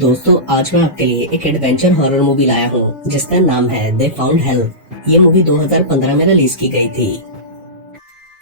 दोस्तों, आज मैं आपके लिए एक एडवेंचर हॉरर मूवी लाया हूँ जिसका नाम है दे फाउंड हेल। ये मूवी 2015 में रिलीज की गई थी।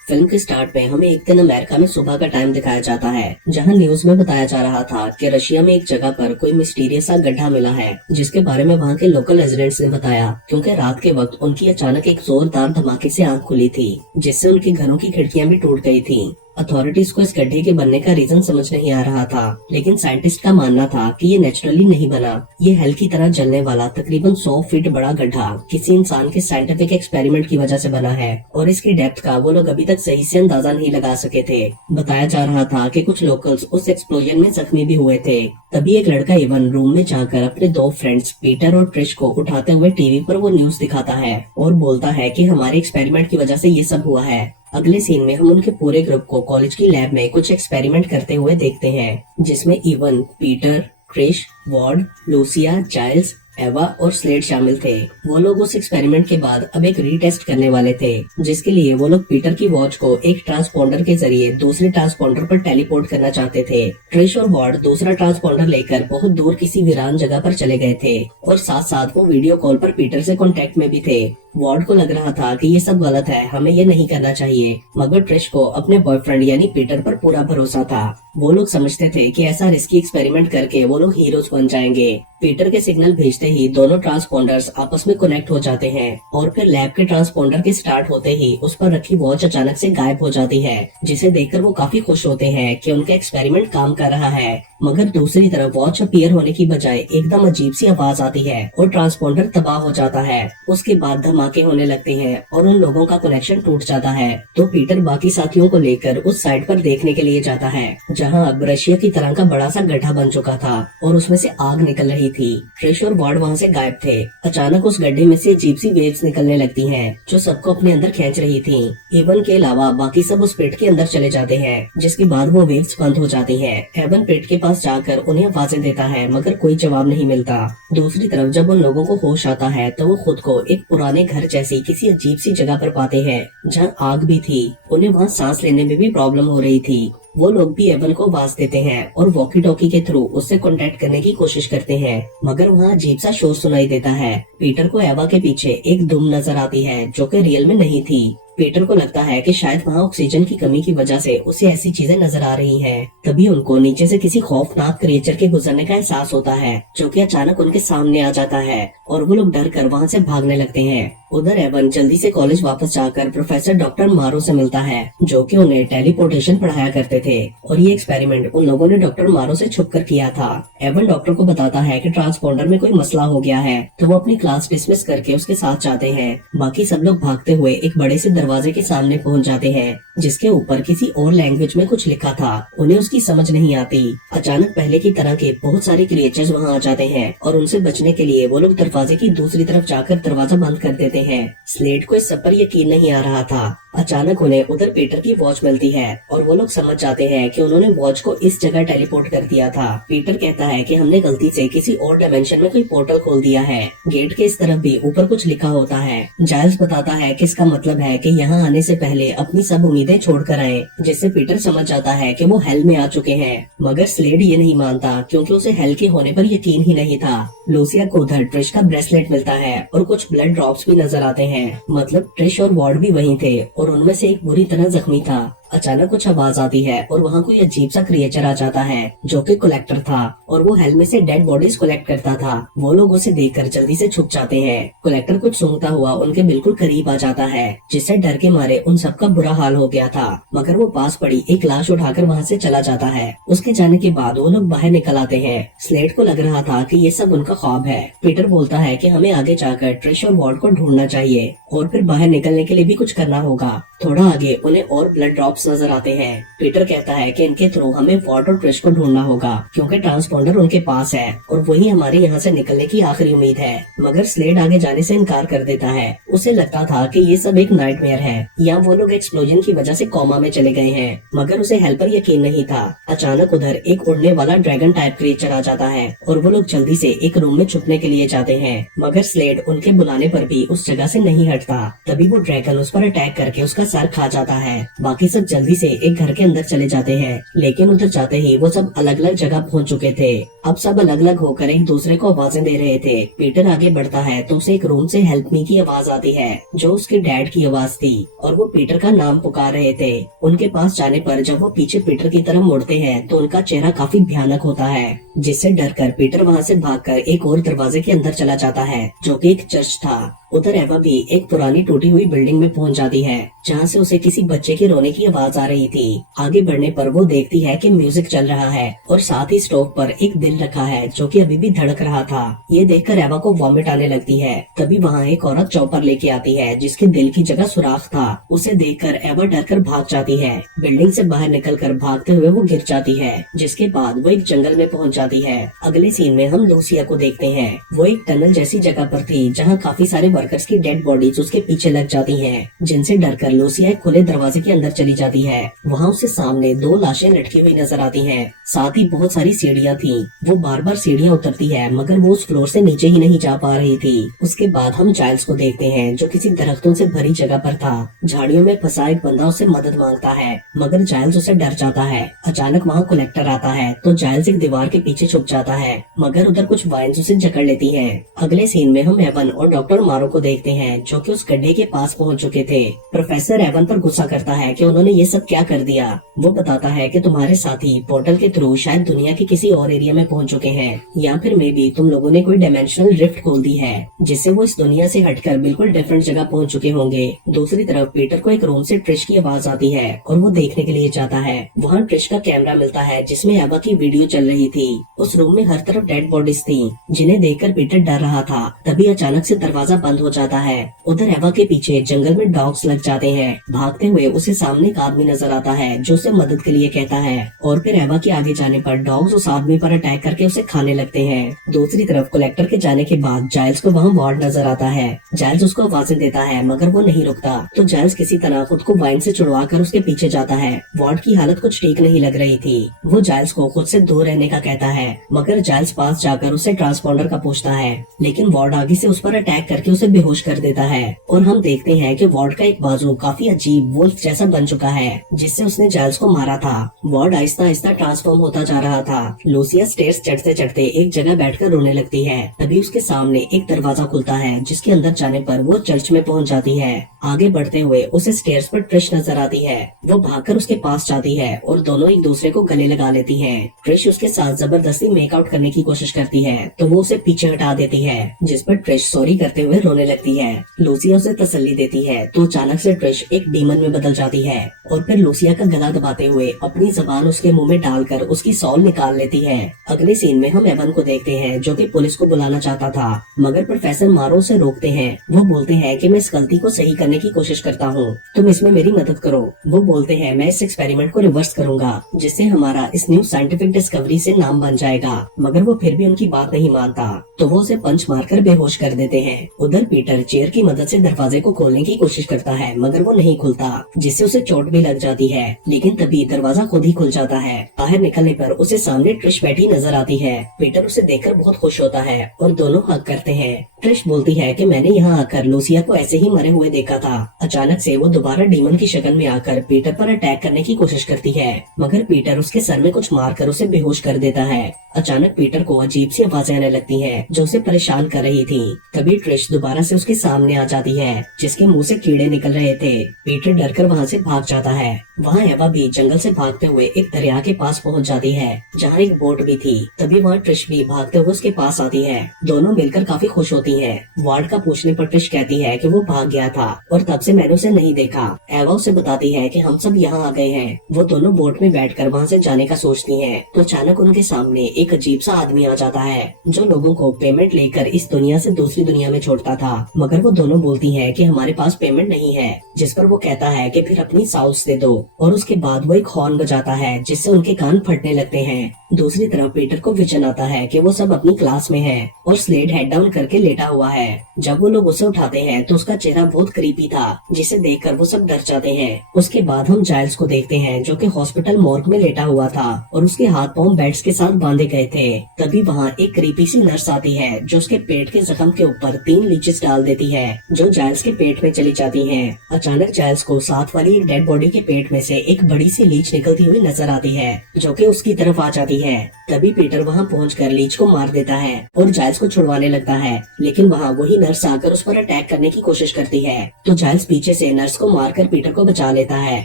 फिल्म के स्टार्ट में हमें एक दिन अमेरिका में सुबह का टाइम दिखाया जाता है, जहां न्यूज में बताया जा रहा था कि रशिया में एक जगह पर कोई मिस्टीरियस सा गड्ढा मिला है, जिसके बारे में वहां के लोकल रेजिडेंट्स ने बताया, क्योंकि रात के वक्त उनकी अचानक एक जोरदार धमाके से आंख खुली थी, जिससे उनके घरों की खिड़कियां भी टूट गई थी। अथॉरिटीज को इस गड्ढे के बनने का रीजन समझ नहीं आ रहा था, लेकिन साइंटिस्ट का मानना था कि ये नेचुरली नहीं बना। ये हेल की तरह जलने वाला तकरीबन 100 फीट बड़ा गड्ढा किसी इंसान के साइंटिफिक एक्सपेरिमेंट की वजह से बना है, और इसकी डेप्थ का वो लोग अभी तक सही से अंदाजा नहीं लगा सके थे। बताया जा रहा था कि कुछ लोकल्स उस एक्सप्लोजन में जख्मी भी हुए थे। तभी एक लड़का इवन रूम में जाकर अपने दो फ्रेंड्स पीटर और ट्रिश को उठाते हुए टीवी पर वो न्यूज दिखाता है और बोलता है कि हमारे एक्सपेरिमेंट की वजह से ये सब हुआ है। अगले सीन में हम उनके पूरे ग्रुप को कॉलेज की लैब में कुछ एक्सपेरिमेंट करते हुए देखते हैं, जिसमें Evan, Peter, Chris, Ward, Lucia, Giles, Eva और स्लेड शामिल थे। वो लोग उस एक्सपेरिमेंट के बाद अब एक रीटेस्ट करने वाले थे, जिसके लिए वो लोग पीटर की वॉच को एक ट्रांसपोंडर के जरिए दूसरे ट्रांसपोंडर पर टेलीपोर्ट करना चाहते थे। ट्रिश और वॉर्ड दूसरा ट्रांसपोंडर लेकर बहुत दूर किसी वीरान जगह पर चले गए थे, और साथ साथ वो वीडियो कॉल पर पीटर से कांटेक्ट में भी थे। वॉर्ड को लग रहा था कि ये सब गलत है, हमें ये नहीं करना चाहिए, मगर ट्रिश को अपने बॉयफ्रेंड यानी पीटर पर पूरा भरोसा था। वो लोग समझते थे कि ऐसा रिस्की एक्सपेरिमेंट करके वो लोग हीरोज बन जाएंगे। पीटर के सिग्नल भेजते ही दोनों ट्रांसपोंडर्स आपस में कनेक्ट हो जाते हैं, और फिर लैब के ट्रांसपोंडर के स्टार्ट होते ही उस पर रखी वॉच अचानक से गायब हो जाती है, जिसे देखकर वो काफी खुश होते हैं कि उनका एक्सपेरिमेंट काम कर रहा है। मगर दूसरी तरफ वॉच अपीयर होने की बजाय एकदम अजीब सी आवाज आती है और ट्रांसपोंडर तबाह हो जाता है। उसके बाद धमाके होने लगते हैं और उन लोगों का कनेक्शन टूट जाता है। तो पीटर बाकी साथियों को लेकर उस साइड पर देखने के लिए जाता है, जहां अब रशिया की तरह का बड़ा सा गड्ढा बन चुका था और उसमें से आग निकल रही थी। ट्रिश और वॉर्ड वहाँ से गायब थे। अचानक उस गड्ढे में से अजीब सी वेव्स निकलने लगती हैं, जो सबको अपने अंदर खींच रही थी। एवन के अलावा बाकी सब उस पेट के अंदर चले जाते हैं, जिसके बाद वो वेव्स बंद हो जाती हैं। एवन पेट के पास जाकर उन्हें आवाजें देता है, मगर कोई जवाब नहीं मिलता। दूसरी तरफ जब उन लोगों को होश आता है तो वो खुद को एक पुराने घर जैसी किसी अजीब सी जगह पर पाते हैं, जहाँ आग भी थी। उन्हें वहाँ सांस लेने में भी प्रॉब्लम हो रही थी। वो लोग भी एवन को आवाज देते हैं और वॉकी टॉकी के थ्रू उससे कांटेक्ट करने की कोशिश करते हैं, मगर वहाँ अजीब सा शोर सुनाई देता है। पीटर को एवा के पीछे एक दुम नजर आती है, जो कि रियल में नहीं थी। पीटर को लगता है कि शायद वहाँ ऑक्सीजन की कमी की वजह से उसे ऐसी चीजें नजर आ रही हैं। तभी उनको नीचे से किसी खौफनाक क्रिएचर के गुजरने का एहसास होता है, जो कि अचानक उनके सामने आ जाता है, और वो लोग डर कर वहाँ से भागने लगते हैं। उधर एवन जल्दी से कॉलेज वापस जाकर प्रोफेसर डॉक्टर मारो से मिलता है, जो कि उन्हें टेलीपोर्टेशन पढ़ाया करते थे, और ये एक्सपेरिमेंट उन लोगों ने डॉक्टर मारो से छुपकर किया था। एवन डॉक्टर को बताता है कि ट्रांसपोंडर में कोई मसला हो गया है, तो वो अपनी क्लास डिसमिस करके उसके साथ जाते हैं। बाकी सब लोग भागते हुए एक बड़े से दरवाजे के सामने पहुंच जाते हैं, जिसके ऊपर किसी और लैंग्वेज में कुछ लिखा था। उन्हें उसकी समझ नहीं आती। अचानक पहले की तरह के बहुत सारे क्रिएचर्स वहाँ आ जाते हैं, और उनसे बचने के लिए वो लोग दरवाजे की दूसरी तरफ जाकर दरवाजा बंद कर देते हैं। स्लेड को इस सब पर यकीन नहीं आ रहा था। अचानक उन्हें उधर पीटर की वॉच मिलती है, और वो लोग समझ जाते हैं कि उन्होंने वॉच को इस जगह टेलीपोर्ट कर दिया था। पीटर कहता है कि हमने गलती से किसी और डायमेंशन में कोई पोर्टल खोल दिया है। गेट के इस तरफ भी ऊपर कुछ लिखा होता है। जाइल्स बताता है कि इसका मतलब है कि यहाँ आने से पहले अपनी सब उम्मीदें छोड़कर आए, जिससे पीटर समझ जाता है कि वो हेल में आ चुके हैं। मगर स्लेड ये नहीं मानता, क्योंकि उसे हेल के होने पर यकीन ही नहीं था। लूसिया को उधर ट्रिश का ब्रेसलेट मिलता है और कुछ ब्लड ड्रॉप्स भी नजर आते हैं, मतलब ट्रिश और वॉर्ड भी वहीं थे, और उनमें से एक बुरी तरह जख्मी था। अचानक कुछ आवाज आती है और वहाँ कोई अजीब सा क्रिएचर आ जाता है, जो कि कलेक्टर था, और वो हेल में से डेड बॉडीज कलेक्ट करता था। वो लोग उसे देखकर जल्दी से छुप जाते हैं। कलेक्टर कुछ सूंघता हुआ उनके बिल्कुल करीब आ जाता है, जिससे डर के मारे उन सबका बुरा हाल हो गया था। मगर वो पास पड़ी एक लाश उठाकर वहाँ से चला जाता है। उसके जाने के बाद वो लोग बाहर निकल आते हैं। स्लेड को लग रहा था कि ये सब उनका ख्वाब है। पीटर बोलता है कि हमें आगे जाकर ट्रिश और वॉर्ड को ढूंढना चाहिए, और फिर बाहर निकलने के लिए भी कुछ करना होगा। थोड़ा आगे उन्हें और ब्लड ड्रॉप्स नजर आते हैं। पीटर कहता है कि इनके थ्रू हमें वॉर्ड और ट्रिश को ढूंढना होगा, क्योंकि ट्रांसपोंडर उनके पास है और वही हमारे यहाँ से निकलने की आखिरी उम्मीद है। मगर स्लेड आगे जाने से इनकार कर देता है। उसे लगता था कि ये सब एक नाइटमेयर है, या वो लोग एक्सप्लोजन की वजह से कोमा में चले गए हैं, मगर उसे हेल पर यकीन नहीं था। अचानक उधर एक उड़ने वाला ड्रैगन टाइप क्रिएचर आ जाता है, और वो लोग जल्दी से एक रूम में छुपने के लिए जाते हैं, मगर स्लेड उनके बुलाने पर भी उस जगह से नहीं हटता। तभी वो ड्रैगन उस पर अटैक करके उसका सर खा जाता है। बाकी सब जल्दी से एक घर के अंदर चले जाते हैं, लेकिन उधर जाते ही वो सब अलग अलग जगह पहुंच चुके थे। अब सब अलग अलग होकर एक दूसरे को आवाजें दे रहे थे। पीटर आगे बढ़ता है तो उसे एक रूम से हेल्प मी की आवाज आती है, जो उसके डैड की आवाज थी, और वो पीटर का नाम पुकार रहे थे। उनके पास जाने पर जब वो पीछे पीटर की तरफ मुड़ते हैं तो उनका चेहरा काफी भयानक होता है, जिससे डरकर पीटर वहाँ से भागकर एक और दरवाजे के अंदर चला जाता है, जो कि एक चर्च था। उधर एवा भी एक पुरानी टूटी हुई बिल्डिंग में पहुंच जाती है, जहाँ से उसे किसी बच्चे के रोने की आवाज आ रही थी। आगे बढ़ने पर वो देखती है कि म्यूजिक चल रहा है और साथ ही स्टोव पर एक दिल रखा है, जो कि अभी भी धड़क रहा था। ये देखकर एवा को वॉमिट आने लगती है। तभी वहाँ एक औरत चॉपर लेके आती है, जिसके दिल की जगह सुराख था। उसे देखकर एवा डरकर भाग जाती है। बिल्डिंग से बाहर निकलकर भागते हुए वो गिर जाती है, जिसके बाद वो एक जंगल में पहुँच जाती है। अगले सीन में हम लूसिया को देखते हैं। वो एक टनल जैसी जगह पर थी, जहाँ काफी सारे वर्कर्स की डेड बॉडीज उसके पीछे लग जाती हैं, जिनसे डरकर लूसिया एक खुले दरवाजे के अंदर चली जाती है। वहाँ उसके सामने 2 लाशें लटकी हुई नजर आती हैं। साथ ही बहुत सारी सीढ़ियाँ थी। वो बार बार सीढ़ियाँ उतरती है, मगर वो उस फ्लोर से नीचे ही नहीं जा पा रही थी। उसके बाद हम जाइल्स को देखते हैं, जो किसी दरख्तों से भरी जगह पर था। झाड़ियों में फंसा एक बंदा उससे मदद मांगता है, मगर जाइल्स उसे डर जाता है। अचानक वहाँ कलेक्टर आता है तो जाइल्स एक दीवार के पीछे छुप जाता है, मगर उधर कुछ वाइन्स उसे जकड़ लेती हैं। अगले सीन में हम एवन और डॉक्टर मारो को देखते हैं, जो कि उस गड्ढे के पास पहुंच चुके थे। प्रोफेसर एवन पर गुस्सा करता है कि उन्होंने ये सब क्या कर दिया। वो बताता है कि तुम्हारे साथी पोर्टल के थ्रू शायद दुनिया के किसी और एरिया में पहुंच चुके हैं, या फिर मे बी तुम लोगों ने कोई डायमेंशनल रिफ्ट खोल दी है, जिससे वो इस दुनिया से हटकर बिल्कुल डिफरेंट जगह पहुंच चुके होंगे। दूसरी तरफ पीटर को एक रूम से ट्रिश की आवाज आती है और वो देखने के लिए जाता है। वहाँ ट्रिश का कैमरा मिलता है, जिसमें एवा की वीडियो चल रही थी। उस रूम में हर तरफ डेड बॉडीज थी, जिन्हें देखकर पीटर डर रहा था। तभी अचानक से दरवाजा बंद हो जाता है। उधर एवा के पीछे जंगल में डॉग्स लग जाते हैं। भागते हुए उसे सामने एक आदमी नजर आता है, जो उसे मदद के लिए कहता है, और फिर एवा के आगे जाने पर डॉग्स उस आदमी पर अटैक करके उसे खाने लगते हैं। दूसरी तरफ कलेक्टर के जाने के बाद जाइल्स को वहाँ वार्ड नजर आता है। जाइल्स उसको आवाजें देता है, मगर वो नहीं रुकता। तो जाइल्स किसी तरह खुद को वाइन से छुड़वा कर उसके पीछे जाता है। वार्ड की हालत कुछ ठीक नहीं लग रही थी। वो जाइल्स को खुद से दूर रहने का कहता है, मगर जाइल्स पास जाकर उसे ट्रांसपोंडर का पूछता है, लेकिन वार्ड आगे से उस पर अटैक करके उसे बेहोश कर देता है। और हम देखते हैं कि वार्ड का एक बाजू काफी अजीब वुल्फ जैसा बन चुका है, जिससे उसने जाइल्स को मारा था। वार्ड आहिस्ता आहिस्ता ट्रांसफॉर्म होता जा रहा था। लूसिया स्टेयर्स चढ़ते चढ़ते एक जगह बैठकर रोने लगती है। तभी उसके सामने एक दरवाजा खुलता है, जिसके अंदर जाने पर वो चर्च में पहुंच जाती है। आगे बढ़ते हुए उसे स्टेयर्स पर ट्रिश नजर आती है। वो भागकर उसके पास जाती है और दोनों एक दूसरे को गले लगा लेती हैं। ट्रिश उसके साथ जबरदस्ती मेकआउट करने की कोशिश करती है, तो वो उसे पीछे हटा देती है, जिस पर ट्रिश सॉरी करते हुए रोने लगती है। लूसिया उसे तसल्ली देती है, तो अचानक से ट्रिश एक डीमन में बदल जाती है और फिर लूसिया का गला दबाते हुए अपनी जबान उसके मुंह में डालकर उसकी सॉल निकाल लेती है। अगले सीन में हम एवन को देखते हैं, जो कि पुलिस को बुलाना चाहता था, मगर प्रोफेसर मारो उसे रोकते हैं। वो बोलते हैं कि मैं इस गलती को सही करने की कोशिश करता हूँ, तुम इसमें मेरी मदद करो। वो बोलते हैं मैं इस एक्सपेरिमेंट को रिवर्स करूंगा, जिससे हमारा इस न्यू साइंटिफिक डिस्कवरी से नाम बन जाएगा, मगर वो फिर भी उनकी बात नहीं मानता, तो वो उसे पंच मारकर बेहोश कर देते हैं। उधर पीटर चेयर की मदद से दरवाजे को खोलने की कोशिश करता है, मगर वो नहीं खुलता, जिससे उसे चोट भी लग जाती है। लेकिन तभी दरवाजा खुद ही खुल जाता है। बाहर निकलने पर उसे सामने ट्रिश बैठी नजर आती है। पीटर उसे देखकर बहुत खुश होता है और दोनों हग करते हैं। ट्रिश बोलती है कि मैंने यहाँ आकर लूसिया को ऐसे ही मरे हुए देखा था। अचानक से वो दोबारा डीमन की शक्ल में आकर पीटर पर अटैक करने की कोशिश करती है, मगर पीटर उसके सर में कुछ मारकर उसे बेहोश कर देता है। अचानक पीटर को अजीब सी आवाजें आने लगती हैं, जो उसे परेशान कर रही थी। तभी ट्रिश दोबारा से उसके सामने आ जाती है, जिसके मुंह से कीड़े निकल रहे थे। पीटर डरकर वहाँ से भाग जाता है। वहाँ एवा भी जंगल से भागते हुए एक दरिया के पास पहुँच जाती है, जहाँ एक बोट भी थी। तभी वहाँ ट्रिश भी भागते हुए उसके पास आती है। दोनों मिलकर काफी खुश होती हैं। वार्ड का पूछने पर ट्रिश कहती है कि वो भाग गया था और तब से मैंने उसे नहीं देखा। एवा उसे बताती है कि हम सब यहाँ आ गए हैं। वो दोनों बोट में बैठकर वहाँ से जाने का सोचती हैं, तो अचानक उनके सामने एक अजीब सा आदमी आ जाता है, जो लोगों को पेमेंट लेकर इस दुनिया से दूसरी दुनिया में छोड़ता था। मगर वो दोनों बोलती हैं कि हमारे पास पेमेंट नहीं है, जिस पर वो कहता है कि फिर अपनी साउस दे दो, और उसके बाद वो एक हॉर्न बजाता है, जिससे उनके कान फटने लगते हैं। दूसरी तरफ पीटर को विजन आता है कि वो सब अपनी क्लास में हैं और स्लेड हेड डाउन करके लेटा लेटा हुआ है। जब वो लोग उसे उठाते हैं तो उसका चेहरा बहुत क्रीपी था, जिसे देखकर वो सब डर जाते हैं। उसके बाद हम जाइल्स को देखते हैं जो कि हॉस्पिटल मॉर्ग में लेटा हुआ था और उसके हाथ पांव बेड्स के साथ बांधे गए थे। तभी वहाँ एक क्रीपी सी नर्स आती है जो उसके पेट के जख्म के ऊपर 3 लीचेस डाल देती है जो जाइल्स के पेट में चली जाती हैं। अचानक जाइल्स को साथ वाली एक डेड बॉडी के पेट में से एक बड़ी सी लीच निकलती हुई नजर आती है जो कि उसकी तरफ आ जाती है। तभी पीटर वहाँ पहुंचकर लीच को मार देता है और जाइल्स को छुड़वाने लगता है, लेकिन वहाँ वही नर्स आकर उस पर अटैक करने की कोशिश करती है तो जाइल्स पीछे से नर्स को मारकर पीटर को बचा लेता है।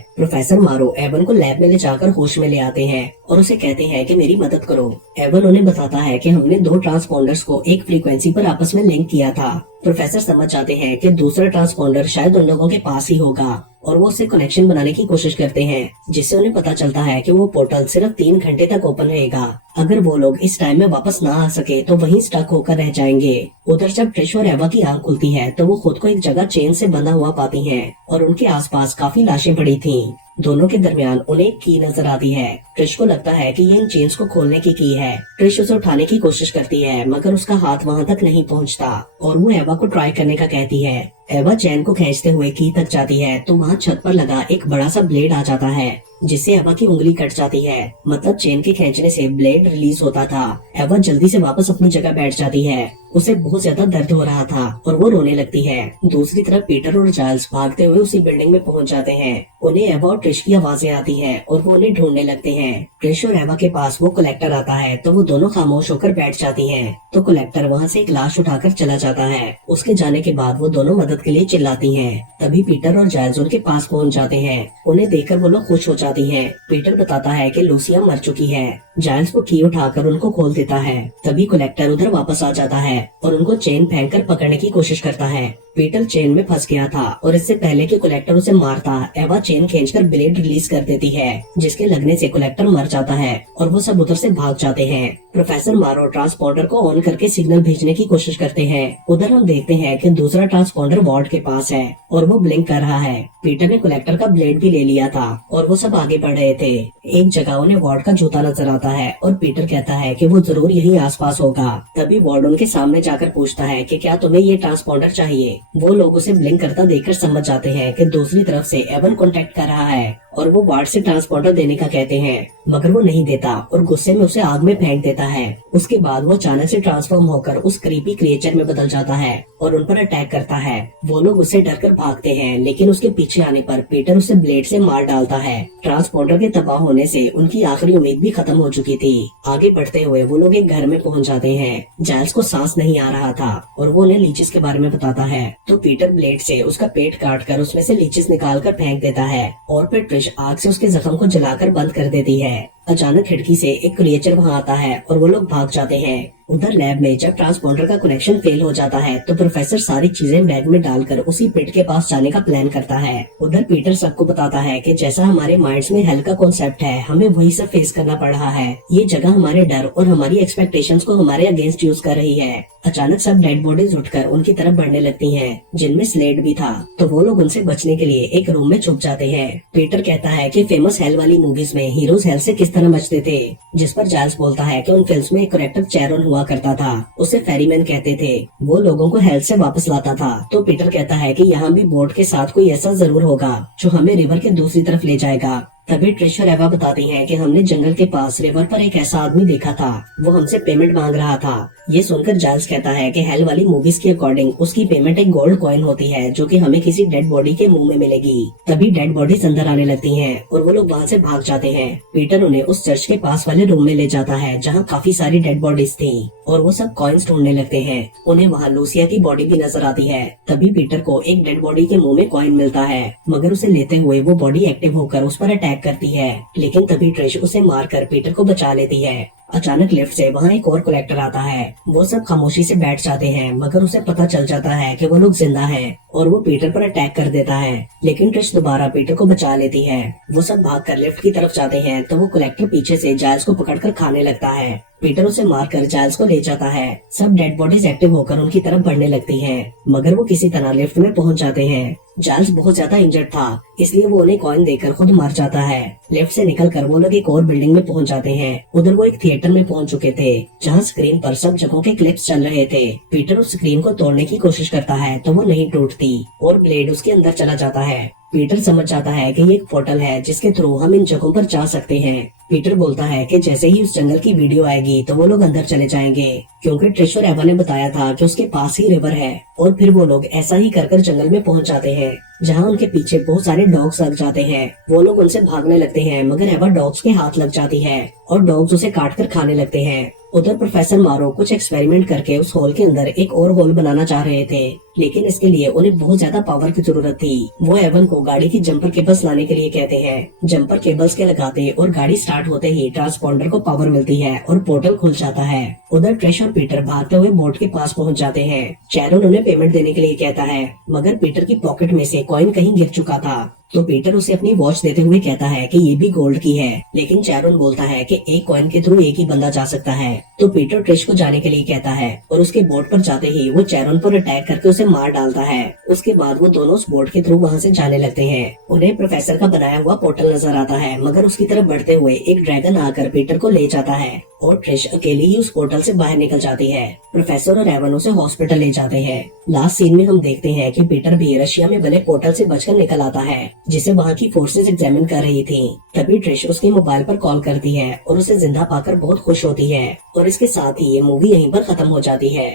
प्रोफेसर मारो एवन को लैब में ले जाकर होश में ले आते हैं और उसे कहते हैं कि मेरी मदद करो। एवन उन्हें बताता है कि हमने 2 ट्रांसपोंडर्स को एक फ्रीक्वेंसी पर आपस में लिंक किया था। प्रोफेसर समझ जाते हैं कि दूसरा ट्रांसपोंडर शायद उन लोगों के पास ही होगा और वो उससे कनेक्शन बनाने की कोशिश करते हैं, जिससे उन्हें पता चलता है कि वो पोर्टल सिर्फ 3 घंटे तक ओपन रहेगा। अगर वो लोग इस टाइम में वापस ना आ सके तो वहीं स्टक होकर रह जाएंगे। उधर जब ट्रिश और एवा की आंख खुलती है तो वो खुद को एक जगह चेन से बंधा हुआ पाती हैं और उनके आसपास काफी लाशें पड़ी थीं। दोनों के दरमियान उन्हें एक की नजर आती है। ट्रिश को लगता है कि ये इन चेन्स को खोलने की है। ट्रिश उसे उठाने की कोशिश करती है मगर उसका हाथ वहाँ तक नहीं पहुँचता और वो एवा को ट्राई करने का कहती है। एवा चैन को खींचते हुए की तक जाती है तो वहाँ छत पर लगा एक बड़ा सा ब्लेड आ जाता है जिससे एवा की उंगली कट जाती है। मतलब चेन के खींचने से ब्लेड रिलीज होता था। एवा जल्दी से वापस अपनी जगह बैठ जाती है। उसे बहुत ज्यादा दर्द हो रहा था और वो रोने लगती है। दूसरी तरफ पीटर और जाइल्स भागते हुए उसी बिल्डिंग में पहुंच जाते हैं। उन्हें एवा और ट्रिश की आवाजें आती हैं और वो उन्हें ढूंढने लगते हैं। ट्रिश और एवा के पास वो कलेक्टर आता है तो वो दोनों खामोश होकर बैठ जाती हैं। तो कलेक्टर वहाँ से एक लाश उठाकर चला जाता है। उसके जाने के बाद वो दोनों मदद के लिए चिल्लाती हैं। तभी पीटर और जाइल्स उनके पास पहुँच जाते हैं। उन्हें देखकर वो लोग खुश हो जाती हैं। पीटर बताता है कि लूसिया मर चुकी है। जाइल्स वो की उठाकर उनको खोल देता है। तभी कलेक्टर उधर वापस आ जाता है और उनको चेन फेंककर पकड़ने की कोशिश करता है। पीटर चेन में फंस गया था और इससे पहले कि कलेक्टर उसे मारता, एवा चेन खींचकर ब्लेड रिलीज कर देती है जिसके लगने से कलेक्टर मर जाता है और वो सब उधर से भाग जाते हैं। प्रोफेसर मारो ट्रांसपोंडर को ऑन करके सिग्नल भेजने की कोशिश करते हैं। उधर हम देखते हैं कि दूसरा ट्रांसपोंडर वार्ड के पास है और वो ब्लिंक कर रहा है। पीटर ने कलेक्टर का ब्लेड भी ले लिया था और वो सब आगे बढ़ रहे थे। एक जगह उन्हें वार्ड का जूता नजर आता है और पीटर कहता है कि वो जरूर यहीं आसपास होगा। तभी वार्ड उनके सामने जाकर पूछता है कि क्या तुम्हें ये ट्रांसपोंडर चाहिए। वो लोग उसे ब्लिंक करता देखकर समझ जाते हैं कि दूसरी तरफ से एवन कांटेक्ट कर रहा है और वो वार्ड से ट्रांसपोंडर देने का कहते हैं, मगर वो नहीं देता और गुस्से में उसे आग में फेंक देता है। उसके बाद वो अचानक से ट्रांसफॉर्म होकर उस क्रीपी क्रिएचर में बदल जाता है और उन पर अटैक करता है। वो लोग उससे डरकर भागते हैं, लेकिन उसके पीछे आने पर पीटर उसे ब्लेड से मार डालता है। ट्रांसपोंडर के तबाह होने से उनकी आखिरी उम्मीद भी खत्म हो चुकी थी। आगे बढ़ते हुए वो लोग एक घर में पहुंच जाते हैं। जाइल्स को सांस नहीं आ रहा था और वो उन्हें लीचेस के बारे में बताता है तो पीटर ब्लेड से उसका पेट काट कर उसमें से लीचेस निकाल कर फेंक देता है और फिर ट्रिश आग से उसके जख्म को जलाकर बंद कर देती है। अचानक खिड़की से एक क्रिएचर वहाँ आता है और वो लोग भाग जाते हैं। उधर लैब में जब ट्रांसपोंडर का कनेक्शन फेल हो जाता है तो प्रोफेसर सारी चीजें बैग में डालकर उसी पिट के पास जाने का प्लान करता है। उधर पीटर सबको बताता है कि जैसा हमारे माइंड्स में हेल का कॉन्सेप्ट है, हमें वही सब फेस करना पड़ रहा है। ये जगह हमारे डर और हमारी एक्सपेक्टेशंस को हमारे अगेंस्ट यूज कर रही है। अचानक सब डेड बॉडीज उठकर उनकी तरफ बढ़ने लगती हैं, जिनमें स्लेड भी था। तो वो लोग उनसे बचने के लिए एक रूम में छुप जाते हैं। पीटर कहता है कि फेमस हेल वाली मूवीज में हीरोज हेल से किस तरह बचते थे, जिस पर जाइल्स बोलता है कि उन फिल्म्स में एक करेक्टर चैरन हुआ करता था, उसे फेरीमैन कहते थे। वो लोगों को हेल से वापस लाता था। तो पीटर कहता है कि यहाँ भी बोट के साथ कोई ऐसा जरूर होगा जो हमें रिवर के दूसरी तरफ ले जाएगा। तभी ट्रिश और एवा बताती हैं कि हमने जंगल के पास रिवर पर एक ऐसा आदमी देखा था, वो हमसे पेमेंट मांग रहा था। ये सुनकर जाइल्स कहता है कि हेल वाली मूवीज के अकॉर्डिंग उसकी पेमेंट एक गोल्ड कॉइन होती है जो कि हमें किसी डेड बॉडी के मुंह में मिलेगी। तभी डेड बॉडीज अंदर आने लगती हैं और वो लोग वहाँ से भाग जाते हैं। पीटर उन्हें उस चर्च के पास वाले रूम में ले जाता है जहाँ काफी सारी डेड बॉडीज थी और वो सब कॉइन्स ढूंढने लगते हैं। उन्हें वहाँ लूसिया की बॉडी भी नजर आती है। तभी पीटर को एक डेड बॉडी के मुंह में कॉइन मिलता है, मगर उसे लेते हुए वो बॉडी एक्टिव होकर उस पर अटैक करती है, लेकिन तभी ट्रिश उसे मारकर पीटर को बचा लेती है। अचानक लिफ्ट से वहाँ एक और कलेक्टर आता है। वो सब खामोशी से बैठ जाते हैं, मगर उसे पता चल जाता है कि वो लोग जिंदा हैं और वो पीटर पर अटैक कर देता है, लेकिन ट्रिश दोबारा पीटर को बचा लेती है। वो सब भागकर लिफ्ट की तरफ जाते हैं तो वो कलेक्टर पीछे से जाइल्स को पकड़कर खाने लगता है। पीटर उसे मारकर जाइल्स को ले जाता है। सब डेड बॉडीज एक्टिव होकर उनकी तरफ बढ़ने लगती हैं, मगर वो किसी तरह लिफ्ट में पहुंच जाते हैं। जाइल्स बहुत ज्यादा इंजर्ड था, इसलिए वो उन्हें कॉइन देकर खुद मर जाता है। लिफ्ट से निकलकर वो लोग एक और बिल्डिंग में पहुंच जाते हैं। उधर वो एक थिएटर में पहुंच चुके थे, जहां स्क्रीन पर सब जगहों के क्लिप्स चल रहे थे। पीटर उस स्क्रीन को तोड़ने की कोशिश करता है तो वो नहीं टूटती और ब्लेड उसके अंदर चला जाता है। पीटर समझ जाता है कि ये एक पोर्टल है जिसके थ्रू हम इन जगहों पर जा सकते हैं। पीटर बोलता है कि जैसे ही उस जंगल की वीडियो आएगी तो वो लोग अंदर चले जाएंगे, क्योंकि ट्रिश और एवा ने बताया था कि उसके पास ही रिवर है। और फिर वो लोग ऐसा ही कर जंगल में पहुंच जाते हैं, जहां उनके पीछे बहुत सारे डॉग्स लग जाते हैं। वो लोग उनसे भागने लगते हैं, मगर एवा डॉग्स के हाथ लग जाती है और डॉग्स उसे काट कर खाने लगते हैं। उधर प्रोफेसर मारो कुछ एक्सपेरिमेंट करके उस हॉल के अंदर एक और हॉल बनाना चाह रहे थे, लेकिन इसके लिए उन्हें बहुत ज्यादा पावर की जरूरत थी। वो एवन को गाड़ी की जंपर केबल्स लाने के लिए कहते हैं। जंपर केबल्स के लगाते और गाड़ी स्टार्ट होते ही ट्रांसपॉन्डर को पावर मिलती है और पोर्टल खुल जाता है। उधर ट्रिश और पीटर भागते हुए बोट के पास पहुंच जाते हैं। चैरोन उन्हें पेमेंट देने के लिए कहता है, मगर पीटर की पॉकेट में से कॉइन कहीं गिर चुका था। तो पीटर उसे अपनी वॉच देते हुए कहता है कि ये भी गोल्ड की है, लेकिन चैरोन बोलता है कि एक कॉइन के थ्रू एक ही बंदा जा सकता है। तो पीटर ट्रिश को जाने के लिए कहता है और उसके बोट पर जाते ही वो चैरोन पर अटैक करके उसे मार डालता है। उसके बाद वो दोनों उस बोट के थ्रू वहाँ से जाने लगते हैं। उन्हें प्रोफेसर का बनाया हुआ पोर्टल नजर आता है, मगर उसकी तरफ बढ़ते हुए एक ड्रैगन आकर पीटर को ले जाता है और ट्रिश अकेली ही उस पोर्टल से बाहर निकल जाती है। प्रोफेसर और एवन उसे हॉस्पिटल ले जाते हैं। लास्ट सीन में हम देखते हैं कि पीटर भी रशिया में बने पोर्टल से बचकर निकल आता है, जिसे वहाँ की फोर्सेस एग्जामिन कर रही थी। तभी ट्रिश उसके मोबाइल पर कॉल करती है और उसे जिंदा पाकर बहुत खुश होती है। और इसके साथ ही ये मूवी यहीं पर खत्म हो जाती है।